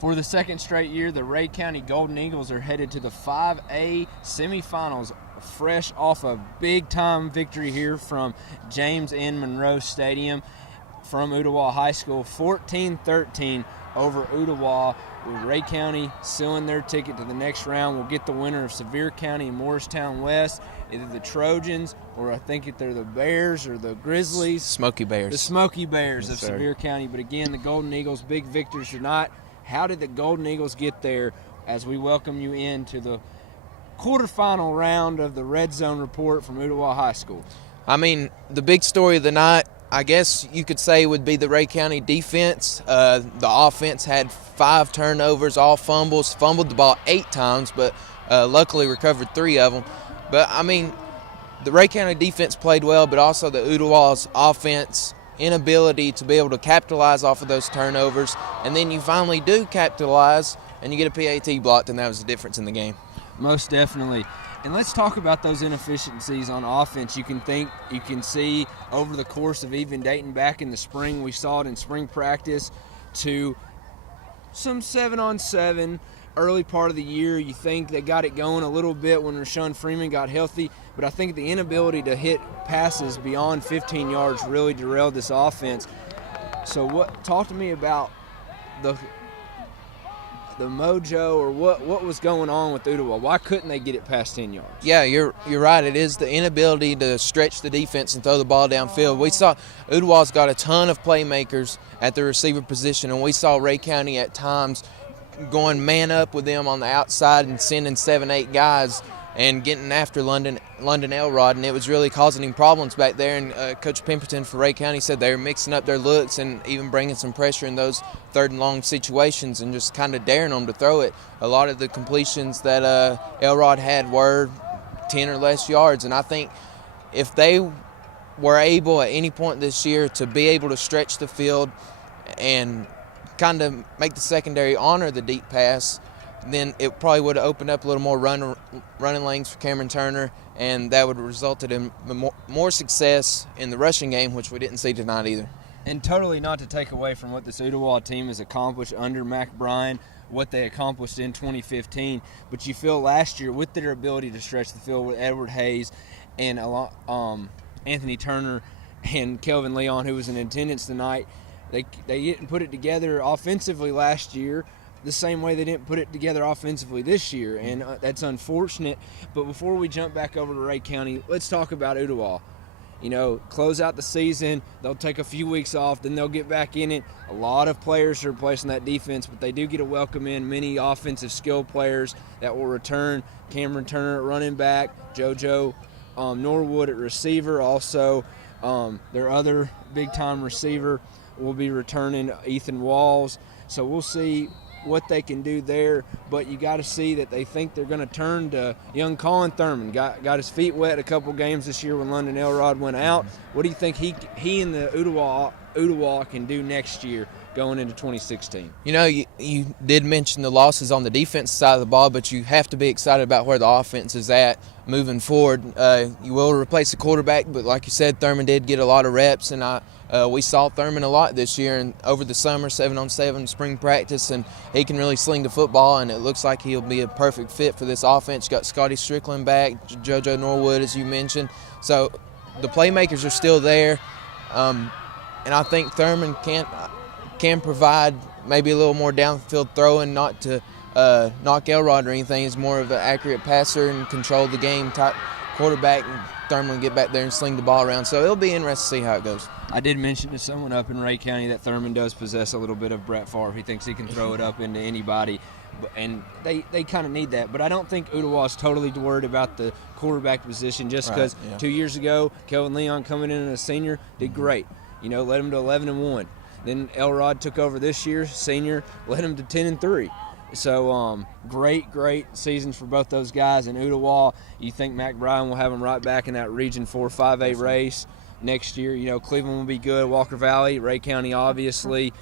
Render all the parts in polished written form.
For the second straight year, the Rhea County Golden Eagles are headed to the 5A semifinals, fresh off a big-time victory here from James N. Monroe Stadium from Ooltewah High School, 14-13 over Ooltewah, with Rhea County sealing their ticket to the next round. We'll get the winner of Sevier County and Morristown West, either the Trojans or I think if they're the Bears or the Grizzlies. Smoky Bears. The Smoky Bears yes, of Sevier County. But again, the Golden Eagles, big victors tonight. How did the Golden Eagles get there? As we welcome you into the quarterfinal round of the Red Zone Report from Ooltewah High School. I mean, the big story of the night, I guess you could say, would be the Rhea County defense. The offense had 5 turnovers, all fumbles, fumbled the ball 8 times, but luckily recovered 3 of them. But, I mean, the Rhea County defense played well, but also the Ooltewah's offense inability to be able to capitalize off of those turnovers, and then you finally do capitalize and you get a PAT blocked, and that was the difference in the game. Most definitely. And let's talk about those inefficiencies on offense. You can see over the course of even dating back in the spring, we saw it in spring practice, to some 7-on-7 early part of the year. You think they got it going a little bit when Rashawn Freeman got healthy, but I think the inability to hit passes beyond 15 yards really derailed this offense. So talk to me about the mojo, or what was going on with Ooltewah? Why couldn't they get it past 10 yards? Yeah, you're right. It is the inability to stretch the defense and throw the ball downfield. We saw Ooltewah's got a ton of playmakers at the receiver position, and we saw Rhea County at times going man up with them on the outside and sending 7-8 guys and getting after London Elrod, and it was really causing him problems back there. And Coach Pemberton for Rhea County said they were mixing up their looks and even bringing some pressure in those 3rd and long situations and just kind of daring them to throw it. A lot of the completions that Elrod had were 10 or less yards, and I think if they were able at any point this year to be able to stretch the field and kind of make the secondary honor the deep pass, then it probably would have opened up a little more running lanes for Cameron Turner, and that would have resulted in more success in the rushing game, which we didn't see tonight either. And totally not to take away from what this Ooltewah team has accomplished under Mac Bryan, what they accomplished in 2015, but you feel last year with their ability to stretch the field with Edward Hayes and Anthony Turner and Kelvin Leon, who was in attendance tonight, they didn't put it together offensively last year the same way they didn't put it together offensively this year, and that's unfortunate. But before we jump back over to Rhea County, let's talk about Ooltewah. You know, close out the season, they'll take a few weeks off, then they'll get back in it. A lot of players are replacing that defense, but they do get to welcome in many offensive skill players that will return. Cameron Turner at running back, JoJo Norwood at receiver. Also, their other big-time receiver will be returning, Ethan Walls. So we'll see what they can do there, but you got to see that they think they're going to turn to young Colin Thurman. Got his feet wet a couple games this year when London Elrod went out. What do you think he and the Ooltewah can do next year going into 2016? You know, you did mention the losses on the defense side of the ball, but you have to be excited about where the offense is at moving forward. You will replace the quarterback, but like you said, Thurman did get a lot of reps, and we saw Thurman a lot this year and over the summer, 7-on-7 spring practice, and he can really sling the football, and it looks like he'll be a perfect fit for this offense. You got Scotty Strickland back, JoJo Norwood, as you mentioned. So the playmakers are still there, and I think Thurman can provide maybe a little more downfield throwing, not to knock Elrod or anything. He's more of an accurate passer and control the game type quarterback, and Thurman will get back there and sling the ball around. So it'll be interesting to see how it goes. I did mention to someone up in Rhea County that Thurman does possess a little bit of Brett Favre. He thinks he can throw it up into anybody, and they kind of need that. But I don't think Ooltewah is totally worried about the quarterback position just because 2 years ago, Kelvin Leon coming in as a senior did great. You know, led him to 11-1. Then Elrod took over this year, senior, led him to 10-3. So great seasons for both those guys. And Ooltewah, you think Mac Bryan will have them right back in that Region 4 5A race next year. You know, Cleveland will be good, Walker Valley, Rhea County obviously.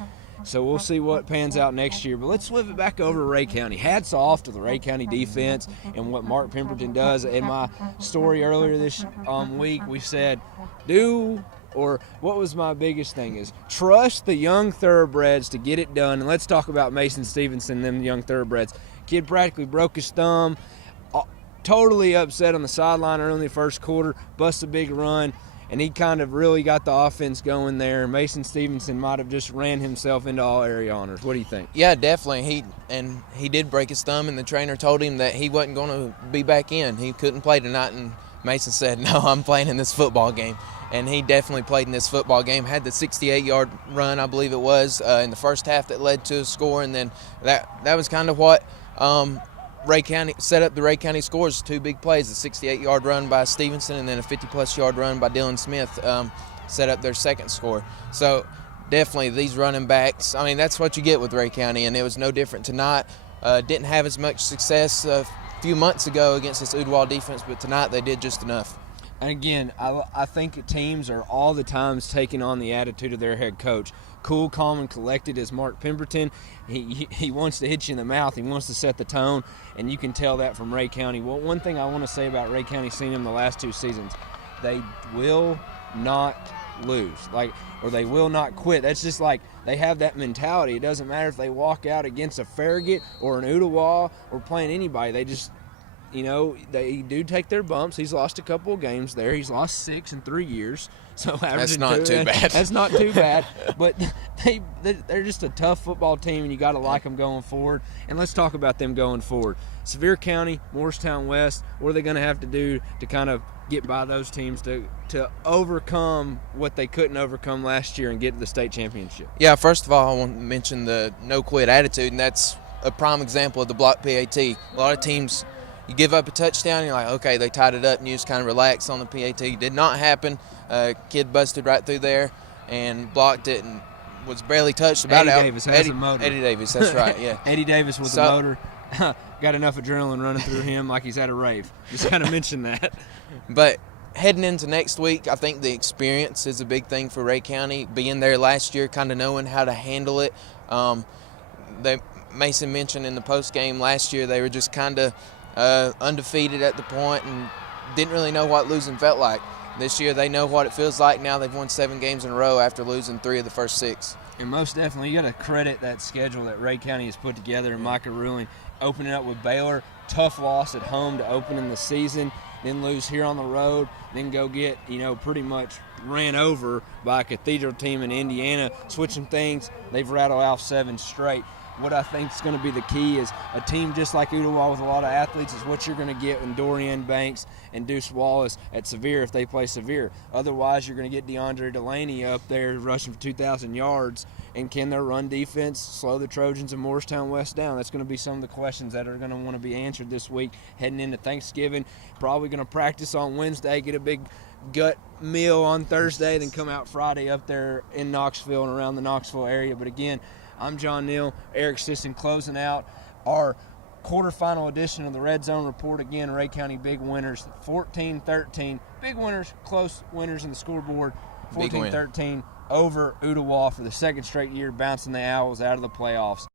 So we'll see what pans out next year. But let's flip it back over to Rhea County. Hats off to the Rhea County defense and what Mark Pemberton does. In my story earlier this week, we said, do Or what was my biggest thing is trust the young thoroughbreds to get it done. And let's talk about Mason Stevenson, them young thoroughbreds. Kid practically broke his thumb, totally upset on the sideline early in the first quarter, busted a big run, and he kind of really got the offense going there. Mason Stevenson might have just ran himself into all area honors. What do you think? Yeah, definitely. He did break his thumb, and the trainer told him that he wasn't going to be back in. He couldn't play tonight, and Mason said, "No, I'm playing in this football game." And he definitely played in this football game. Had the 68-yard run, I believe it was, in the first half that led to a score, and then that was kind of what Ray County set up the Ray County scores. 2 big plays, the 68-yard run by Stevenson and then a 50-plus yard run by Dylan Smith set up their second score. So definitely these running backs, I mean, that's what you get with Ray County, and it was no different tonight. Didn't have as much success a few months ago against this Ooltewah defense, but tonight they did just enough. And again, I think teams are all the times taking on the attitude of their head coach. Cool, calm, and collected as Mark Pemberton. He wants to hit you in the mouth. He wants to set the tone, and you can tell that from Ray County. Well, one thing I want to say about Ray County, seeing them the last 2 seasons, they will not lose, or they will not quit. That's just like they have that mentality. It doesn't matter if they walk out against a Farragut or an Ooltewah or playing anybody. They just, they do take their bumps. He's lost a couple of games there. He's lost 6 in 3 years. So that's not too bad. That's not too bad. But they're just a tough football team, and you got to like them going forward. And let's talk about them going forward. Sevier County, Morristown West, what are they going to have to do to kind of get by those teams to overcome what they couldn't overcome last year and get to the state championship? Yeah, first of all, I want to mention the no-quit attitude, and that's a prime example of the block PAT. A lot of teams, you give up a touchdown, you're like, okay, they tied it up, and you just kind of relax on the PAT. Did not happen. Kid busted right through there and blocked it and was barely touched. Eddie Davis has a motor. Eddie Davis, that's right, yeah. Eddie Davis with a motor. Got enough adrenaline running through him like he's at a rave. Just kind of mention that. But heading into next week, I think the experience is a big thing for Ray County. Being there last year, kind of knowing how to handle it. Mason mentioned in the post game last year they were just kind of undefeated at the point and didn't really know what losing felt like. This year they know what it feels like. Now they've won 7 games in a row after losing 3 of the first 6. And most definitely, you got to credit that schedule that Ray County has put together, and Micah Ruling opening up with Baylor. Tough loss at home to open in the season, then lose here on the road, then go get, pretty much ran over by a Cathedral team in Indiana. Switching things, they've rattled off 7 straight. What I think is going to be the key is a team just like Ooltewah with a lot of athletes is what you're going to get in Dorian Banks and Deuce Wallace at Sevier if they play Sevier. Otherwise, you're going to get DeAndre Delaney up there rushing for 2,000 yards. And can their run defense slow the Trojans and Morristown West down? That's going to be some of the questions that are going to want to be answered this week heading into Thanksgiving. Probably going to practice on Wednesday, get a big gut meal on Thursday, then come out Friday up there in Knoxville and around the Knoxville area. But again, I'm John Neal, Eric Sisson, closing out our quarterfinal edition of the Red Zone Report. Again, Ray County big winners, 14-13. Big winners, close winners in the scoreboard, 14-13 over Ooltewah for the second straight year, bouncing the Owls out of the playoffs.